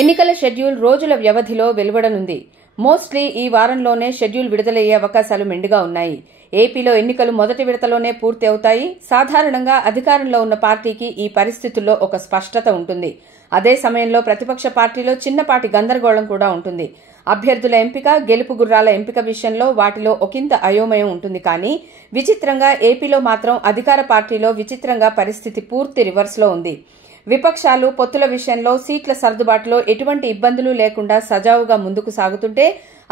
ఎన్నికల షెడ్యూల్ రోజుల వ్యవధిలో వెలువడనుంది. మోస్ట్లీ ఈ వారంలోనే షెడ్యూల్ విడుదలయ్యే అవకాశాలు మెండుగా ఉన్నాయి. ఏపీలో ఎన్నికలు మొదటి విడతలోనే పూర్తి అవుతాయి. సాధారణంగా అధికారంలో ఉన్న పార్టీకి ఈ పరిస్థితుల్లో ఒక స్పష్టత ఉంటుంది. అదే సమయంలో ప్రతిపక్ష పార్టీలో చిన్నపాటి గందరగోళం కూడా ఉంటుంది. అభ్యర్థుల ఎంపిక, గెలుపు గుర్రాల ఎంపిక విషయంలో వాటిలో ఒకంత అయోమయం ఉంటుంది. కానీ విచిత్రంగా ఏపీలో మాత్రం అధికార పార్టీలో విచిత్రంగా పరిస్థితి పూర్తి రివర్స్లో ఉంది. విపక్షాలు పొత్తుల విషయంలో సీట్ల సర్దుబాటులో ఎటువంటి ఇబ్బందులు లేకుండా సజావుగా ముందుకు సాగుతుంటే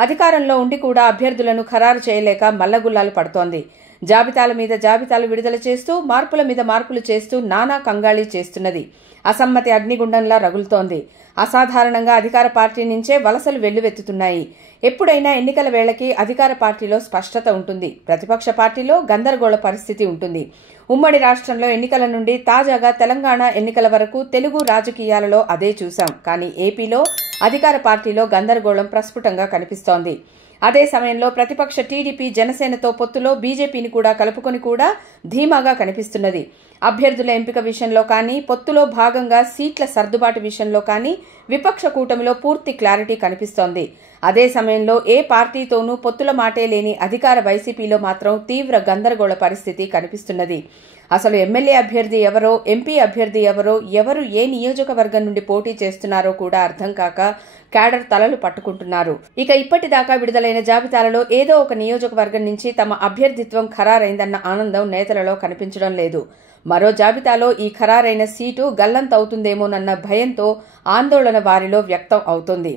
అధికారంలో ఉండి కూడా అభ్యర్థులను ఖరారు చేయలేక మల్లగుల్లాలు పడుతోంది. జాబితాల మీద జాబితాలు విడుదల చేస్తూ మార్పుల మీద మార్పులు చేస్తూ నానా కంగాళీ చేస్తున్నది. అసమ్మతి అగ్నిగుండంలా రగులుతోంది. అసాధారణంగా అధికార పార్టీ నుంచే వలసలు వెల్లువెత్తుతున్నాయి. ఎప్పుడైనా ఎన్నికల వేళకి అధికార పార్టీలో స్పష్టత ఉంటుంది, ప్రతిపక్ష పార్టీలో గందరగోళ పరిస్థితి ఉంటుంది. ఉమ్మడి రాష్ట్రంలో ఎన్నికల నుండి తాజాగా తెలంగాణ ఎన్నికల వరకు తెలుగు రాజకీయాలలో అదే చూశాం. కానీ ఏపీలో అధికార పార్టీలో గందరగోళం ప్రస్ఫుటంగా కనిపిస్తోంది. అదే సమయంలో ప్రతిపక్ష టీడీపీ జనసేనతో పొత్తులో బీజేపీని కూడా కలుపుకొని కూడా ధీమాగా కనిపిస్తున్నది. అభ్యర్థుల ఎంపిక విషయంలో కానీ, పొత్తులో భాగంగా సీట్ల సర్దుబాటు విషయంలో కానీ విపక్ష కూటమిలో పూర్తి క్లారిటీ కనిపిస్తోంది. అదే సమయంలో ఏ పార్టీతోనూ పొత్తుల మాటే లేని అధికార వైసీపీలో మాత్రం తీవ్ర గందరగోళ పరిస్థితి కనిపిస్తున్నది. అసలు ఎమ్మెల్యే అభ్యర్థి ఎవరో, ఎంపీ అభ్యర్థి ఎవరో, ఎవరు ఏ నియోజకవర్గం నుండి పోటీ చేస్తున్నారో కూడా అర్థం కాక క్యాడర్ తలలు పట్టుకుంటున్నారు. ఇక ఇప్పటిదాకా విడుదలైన జాబితాలలో ఏదో ఒక నియోజకవర్గం నుంచి తమ అభ్యర్థిత్వం ఖరారైందన్న ఆనందం నేతలలో కనిపించడం లేదు. మరో జాబితాలో ఈ ఖరారైన సీటు గల్లంతవుతుందేమోనన్న భయంతో ఆందోళన వారిలో వ్యక్తం అవుతోంది.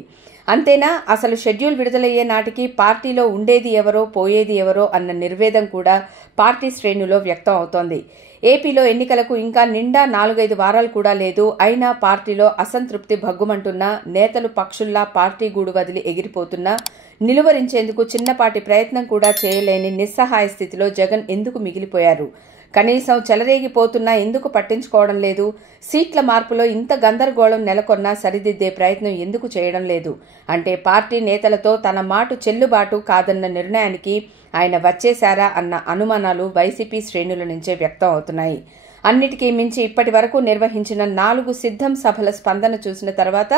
అంతేనా, అసలు షెడ్యూల్ విడుదలయ్యే నాటికి పార్టీలో ఉండేది ఎవరో, పోయేది ఎవరో అన్న నిర్వేదం కూడా పార్టీ శ్రేణులో వ్యక్తం అవుతోంది. ఏపీలో ఎన్నికలకు ఇంకా నిండా 4-5 వారాలు కూడా లేదు. అయినా పార్టీలో అసంతృప్తి భగ్గుమంటున్నా, నేతలు పక్షుల్లా పార్టీ గూడు వదిలి ఎగిరిపోతున్నా, నిలువరించేందుకు చిన్నపాటి ప్రయత్నం కూడా చేయలేని నిస్సహాయ స్థితిలో జగన్ ఎందుకు మిగిలిపోయారు? కనీసం చెలరేగిపోతున్నా ఎందుకు పట్టించుకోవడం లేదు? సీట్ల మార్పులో ఇంత గందరగోళం నెలకొన్నా సరిదిద్దే ప్రయత్నం ఎందుకు చేయడం లేదు? అంటే పార్టీ నేతలతో తన మాట చెల్లుబాటు కాదన్న నిర్ణయానికి ఆయన వచ్చేశారా అన్న అనుమానాలు వైసీపీ శ్రేణుల నుంచే వ్యక్తం అవుతున్నాయి. అన్నిటికీ మించి ఇప్పటి వరకు నిర్వహించిన 4 సిద్ధం సభల స్పందన చూసిన తర్వాత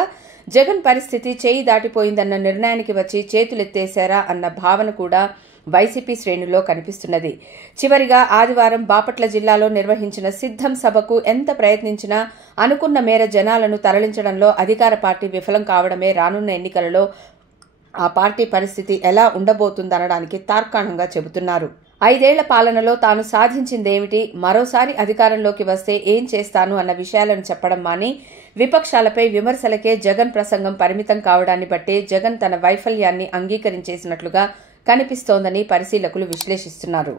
జగన్ పరిస్థితి చేయి దాటిపోయిందన్న నిర్ణయానికి వచ్చి చేతులెత్తేశారా అన్న భావన కూడా వైసీపీ శ్రేణుల్లో కనిపిస్తున్నది. చివరిగా ఆదివారం బాపట్ల జిల్లాలో నిర్వహించిన సిద్ధం సభకు ఎంత ప్రయత్నించినా అనుకున్న మేర జనాలను తరలించడంలో అధికార పార్టీ విఫలం కావడమే రానున్న ఎన్నికలలో ఆ పార్టీ పరిస్థితి ఎలా ఉండబోతుందనడానికి తార్కాణంగా చెబుతున్నారు. 5 ఏళ్ల పాలనలో తాను సాధించిందేమిటి, మరోసారి అధికారంలోకి వస్తే ఏం చేస్తాను అన్న విషయాలను చెప్పడం మాని విపక్షాలపై విమర్శలకే జగన్ ప్రసంగం పరిమితం కావడాన్ని బట్టే జగన్ తన వైఫల్యాన్ని అంగీకరించేసినట్లుగా కనిపిస్తోందని పరిశీలకులు విశ్లేషిస్తున్నారు.